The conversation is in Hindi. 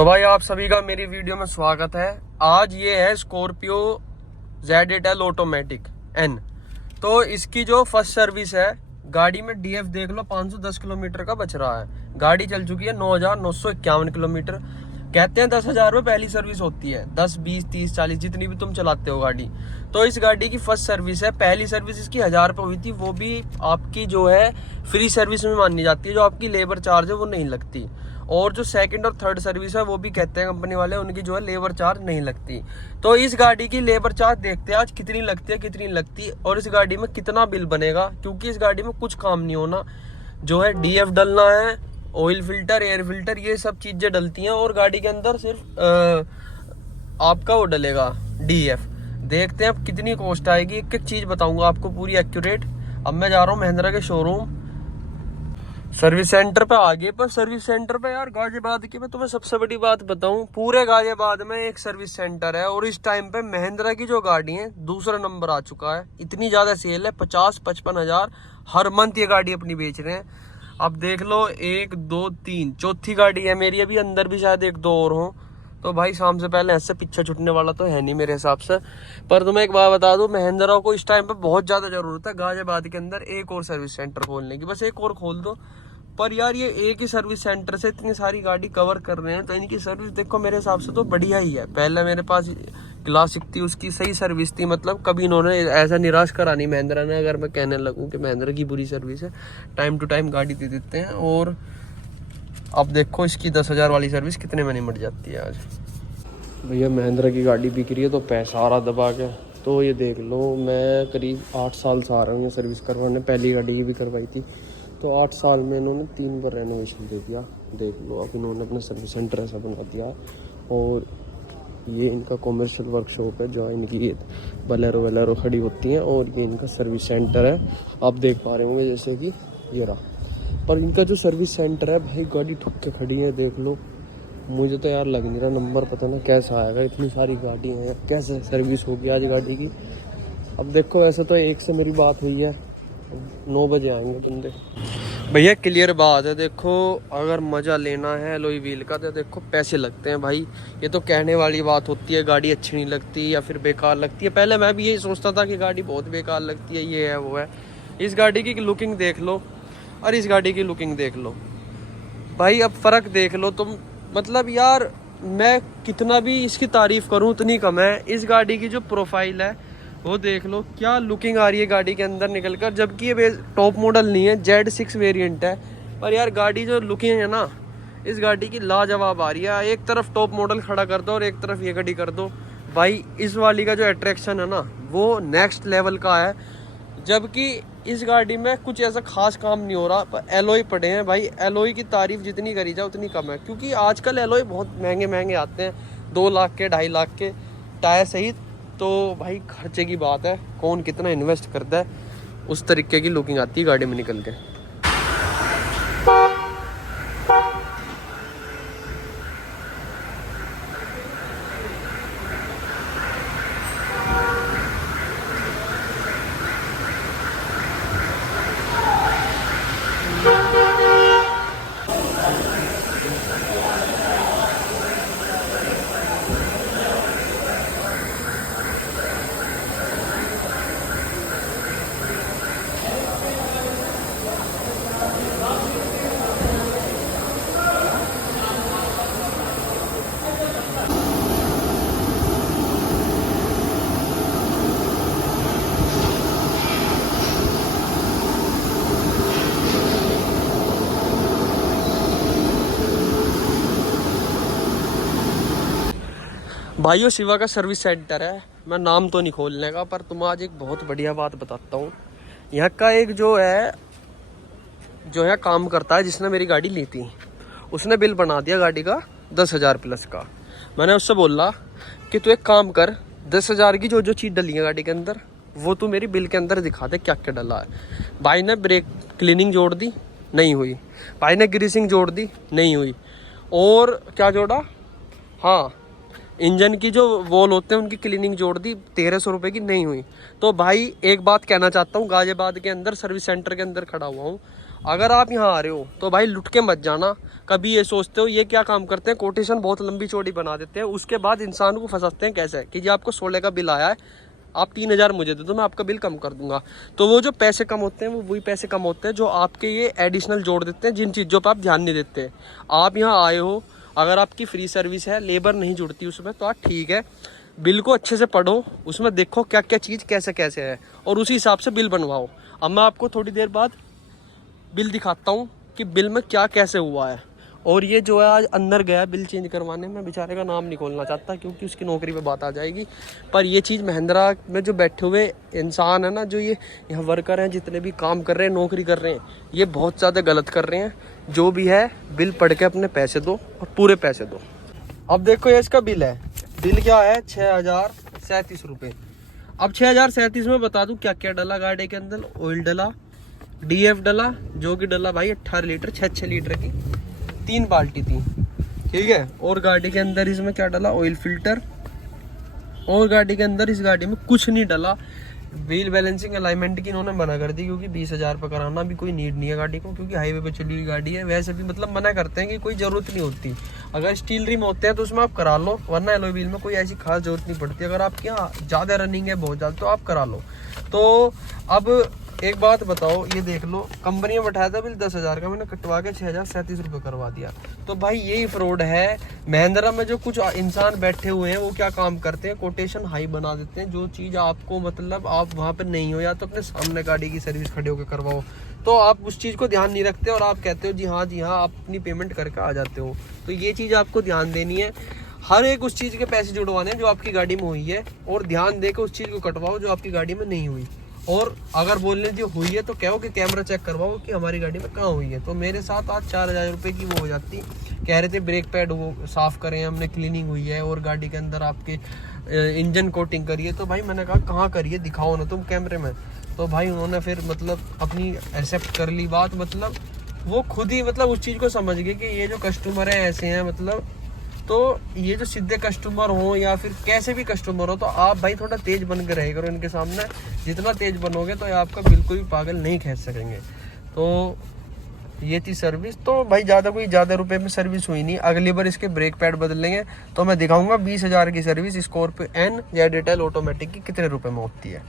तो भाई आप सभी का मेरी वीडियो में स्वागत है। आज ये है स्कॉर्पियो Z8L ऑटोमेटिक N। तो इसकी जो फर्स्ट सर्विस है, गाड़ी में DF देख लो 510 किलोमीटर का बच रहा है। गाड़ी चल चुकी है 9,951 किलोमीटर। कहते हैं 10,000 रुपये पहली सर्विस होती है, 10, 20, 30, 40 जितनी भी तुम चलाते हो गाड़ी। तो इस गाड़ी की फर्स्ट सर्विस है। पहली सर्विस इसकी 1,000 रुपये हुई थी, वो भी आपकी जो है फ्री सर्विस में मानी जाती है। जो आपकी लेबर चार्ज है वो नहीं लगती। और जो सेकंड और थर्ड सर्विस है वो भी कहते हैं कंपनी वाले, उनकी जो है लेबर चार्ज नहीं लगती। तो इस गाड़ी की लेबर चार्ज देखते हैं आज कितनी लगती है, कितनी लगती है और इस गाड़ी में कितना बिल बनेगा। क्योंकि इस गाड़ी में कुछ काम नहीं होना, जो है DF डलना है, ऑयल फिल्टर, एयर फिल्टर, ये सब चीजें डलती हैं। और गाड़ी के अंदर सिर्फ आपका वो डलेगा DF। देखते हैं अब कितनी कॉस्ट आएगी, एक एक चीज बताऊंगा आपको पूरी एक्यूरेट। अब मैं जा रहा हूँ महिंद्रा के शोरूम सर्विस सेंटर पे आगे। पर सर्विस सेंटर पे यार गाजियाबाद की मैं तुम्हें सबसे बड़ी बात बताऊं, पूरे गाजियाबाद में एक सर्विस सेंटर है। और इस टाइम पे महिंद्रा की जो गाड़ी है दूसरा नंबर आ चुका है। इतनी ज्यादा सेल है, 50-55 हजार हर मंथ ये गाड़ी अपनी बेच रहे हैं। अब देख लो 1, 2, 3 चौथी गाड़ी है मेरी। अभी अंदर भी शायद 1-2 और हो। तो भाई शाम से पहले ऐसे पीछे छूटने वाला तो है नहीं मेरे हिसाब से। पर तुम्हें एक बात बता दूं, महिंद्रा को इस टाइम पे बहुत ज्यादा जरूरत है गाजियाबाद के अंदर एक और सर्विस सेंटर खोलने की। बस एक और खोल दो। पर यार ये एक ही सर्विस सेंटर से इतनी सारी गाड़ी कवर कर रहे हैं, तो इनकी सर्विस देखो मेरे हिसाब से तो बढ़िया ही है। पहले मेरे पास क्लासिक थी, उसकी सही सर्विस थी, मतलब कभी इन्होंने ऐसा निराश करा नहीं महिंद्रा ने। अगर मैं कहने लगूं कि महिंद्रा की बुरी सर्विस है, टाइम टू टाइम गाड़ी दे देते हैं। और अब देखो इसकी 10,000 वाली सर्विस कितने में निमट जाती है आज। भैया महिंद्रा की गाड़ी बिक रही है तो पैसा आ रहा दबा के। तो ये देख लो, मैं करीब 8 साल से आ रहा हूँ ये सर्विस करवाने। पहली गाड़ी ये भी करवाई थी, तो 8 साल में इन्होंने 3 बार रेनोवेशन दे दिया। देख लो, अब इन्होंने अपना सर्विस सेंटर ऐसा बना दिया। और ये इनका कॉमर्शियल वर्कशॉप है, जहाँ इनकी बलेरो खड़ी होती हैं। और ये इनका सर्विस सेंटर है, आप देख पा रहे होंगे जैसे कि ये रहा। पर इनका जो सर्विस सेंटर है भाई, गाड़ी ठुक के खड़ी है देख लो। मुझे तो यार लग नहीं रहा नंबर पता ना कैसा आएगा, इतनी सारी गाड़ी हैं, कैसे सर्विस होगी आज गाड़ी की। अब देखो, वैसे तो 1 से मेरी बात हुई है, 9 बजे आएंगे बंदे। भैया क्लियर बात है, देखो अगर मज़ा लेना है एलॉय व्हील का तो देखो पैसे लगते हैं भाई। ये तो कहने वाली बात होती है गाड़ी अच्छी नहीं लगती या फिर बेकार लगती है। पहले मैं भी यही सोचता था कि गाड़ी बहुत बेकार लगती है, ये है वो है। इस गाड़ी की लुकिंग देख लो और इस गाड़ी की लुकिंग देख लो भाई, अब फ़र्क देख लो तुम। मतलब यार मैं कितना भी इसकी तारीफ़ करूँ उतनी कम है। इस गाड़ी की जो प्रोफाइल है वो देख लो, क्या लुकिंग आ रही है गाड़ी के अंदर निकल कर। जबकि ये टॉप मॉडल नहीं है, Z6 वेरिएंट है। पर यार गाड़ी जो लुकिंग है ना इस गाड़ी की लाजवाब आ रही है। एक तरफ टॉप मॉडल खड़ा कर दो और एक तरफ ये गाड़ी कर दो भाई, इस वाली का जो अट्रैक्शन है ना वो नेक्स्ट लेवल का है। जबकि इस गाड़ी में कुछ ऐसा खास काम नहीं हो रहा, पर एलॉय पड़े हैं भाई। एलॉय की तारीफ जितनी करी जाए उतनी कम है, क्योंकि आजकल एलॉय बहुत महंगे महंगे आते हैं, 2 लाख के, 2.5 लाख के टायर सहित। तो भाई खर्चे की बात है, कौन कितना इन्वेस्ट करता है उस तरीके की लुकिंग आती है गाड़ी में निकल के। भाइयों शिवा का सर्विस सेंटर है, मैं नाम तो नहीं खोलने का, पर तुम आज एक बहुत बढ़िया बात बताता हूँ। यहाँ का एक जो है काम करता है, जिसने मेरी गाड़ी ली थी, उसने बिल बना दिया गाड़ी का 10,000 प्लस का। मैंने उससे बोला कि तू एक काम कर, 10,000 की जो जो चीज़ डली है गाड़ी के अंदर वो तू मेरी बिल के अंदर दिखा दे क्या क्या डला है। भाई ने ब्रेक क्लीनिंग जोड़ दी, नहीं हुई। भाई ने ग्रीसिंग जोड़ दी, नहीं हुई। और क्या जोड़ा, हाँ इंजन की जो वॉल होते हैं उनकी क्लीनिंग जोड़ दी, 1,300 रुपये की, नहीं हुई। तो भाई एक बात कहना चाहता हूँ, गाजियाबाद के अंदर सर्विस सेंटर के अंदर खड़ा हुआ हूँ, अगर आप यहाँ आ रहे हो तो भाई लुट के मत जाना। कभी ये सोचते हो ये क्या काम करते हैं, कोटेशन बहुत लंबी चौड़ी बना देते हैं, उसके बाद इंसान को फंसाते हैं कैसे कि जी आपको 16 का बिल आया है, आप 3000 मुझे दे दो, मैं आपका बिल कम कर दूंगा। तो वो जो पैसे कम होते हैं वो वही पैसे कम होते हैं जो आपके ये एडिशनल जोड़ देते हैं, जिन चीज़ों पर आप ध्यान नहीं देते। आप यहाँ आए हो, अगर आपकी फ्री सर्विस है, लेबर नहीं जुड़ती उसमें, तो आप ठीक है, बिल को अच्छे से पढ़ो, उसमें देखो क्या क्या चीज़ कैसे कैसे है और उसी हिसाब से बिल बनवाओ। अब मैं आपको थोड़ी देर बाद बिल दिखाता हूँ कि बिल में क्या कैसे हुआ है। और ये जो है आज अंदर गया बिल चेंज करवाने में, बेचारे का नाम नहीं खोलना चाहता क्योंकि उसकी नौकरी पे बात आ जाएगी। पर ये चीज़ महिंद्रा में जो बैठे हुए इंसान है ना, जो ये यहाँ वर्कर हैं, जितने भी काम कर रहे हैं, नौकरी कर रहे हैं, ये बहुत ज़्यादा गलत कर रहे हैं। जो भी है बिल पढ़ के अपने पैसे दो और पूरे पैसे दो। अब देखो ये इसका बिल है, बिल क्या है 6037 रुपये। अब 6037 में बता दूँ क्या क्या डला गाड़ी के अंदर। ऑयल डला, डीएफ डला, जो कि डला भाई 18 लीटर 6 लीटर की 3 बाल्टी थी, ठीक है। और गाड़ी के अंदर इसमें क्या डला, ऑयल फिल्टर। और गाड़ी के अंदर इस गाड़ी में कुछ नहीं डला। व्हील बैलेंसिंग अलाइनमेंट की इन्होंने मना कर दी क्योंकि 20,000 रुपये कराना भी कोई नीड नहीं है गाड़ी को, क्योंकि हाईवे पे चली हुई गाड़ी है। वैसे भी मतलब मना करते हैं कि कोई ज़रूरत नहीं होती। अगर स्टील रिम होते हैं तो उसमें आप करा लो, वरना एलॉय व्हील में कोई ऐसी खास जरूरत नहीं पड़ती। अगर आपके यहाँ ज़्यादा रनिंग है, बहुत ज़्यादा, तो आप करा लो। तो अब एक बात बताओ, ये देख लो, कंपनी में बैठाया था बिल 10,000 का, मैंने कटवा के 6037 रुपये करवा दिया। तो भाई यही फ्रॉड है। महिंद्रा में जो कुछ इंसान बैठे हुए हैं वो क्या काम करते हैं, कोटेशन हाई बना देते हैं। जो चीज़ आपको मतलब आप वहाँ पर नहीं हो, या तो अपने सामने गाड़ी की सर्विस खड़े होकर करवाओ, तो आप उस चीज़ को ध्यान नहीं रखते और आप कहते हो जी हाँ आप अपनी पेमेंट करके आ जाते हो। तो ये चीज़ आपको ध्यान देनी है। हर एक उस चीज़ के पैसे जुड़वाने हैं जो आपकी गाड़ी में हुई है, और ध्यान दे के उस चीज़ को कटवाओ जो आपकी गाड़ी में नहीं हुई। और अगर बोलने जो हुई है तो कहो कि कैमरा चेक करवाओ कि हमारी गाड़ी में कहाँ हुई है। तो मेरे साथ आज 4000 रुपये की वो हो जाती। कह रहे थे ब्रेक पैड वो साफ़ करें, हमने क्लीनिंग हुई है, और गाड़ी के अंदर आपके इंजन कोटिंग करी है। तो भाई मैंने कहा कहाँ करी है, दिखाओ ना तुम कैमरे में। तो भाई उन्होंने फिर मतलब अपनी एक्सेप्ट कर ली बात। मतलब वो खुद ही मतलब उस चीज़ को समझ गए कि ये जो कस्टमर हैं ऐसे हैं। मतलब तो ये जो सीधे कस्टमर हो या फिर कैसे भी कस्टमर हो, तो आप भाई थोड़ा तेज बन के रहे करो इनके सामने। जितना तेज बनोगे तो आपका बिल्कुल भी पागल नहीं खींच सकेंगे। तो ये थी सर्विस। तो भाई ज़्यादा रुपए में सर्विस हुई नहीं। अगली बार इसके ब्रेक पैड बदलेंगे तो मैं दिखाऊंगा 20,000 की सर्विस स्कॉर्पियो एन या डिटेल ऑटोमेटिक की कितने रुपए में होती है।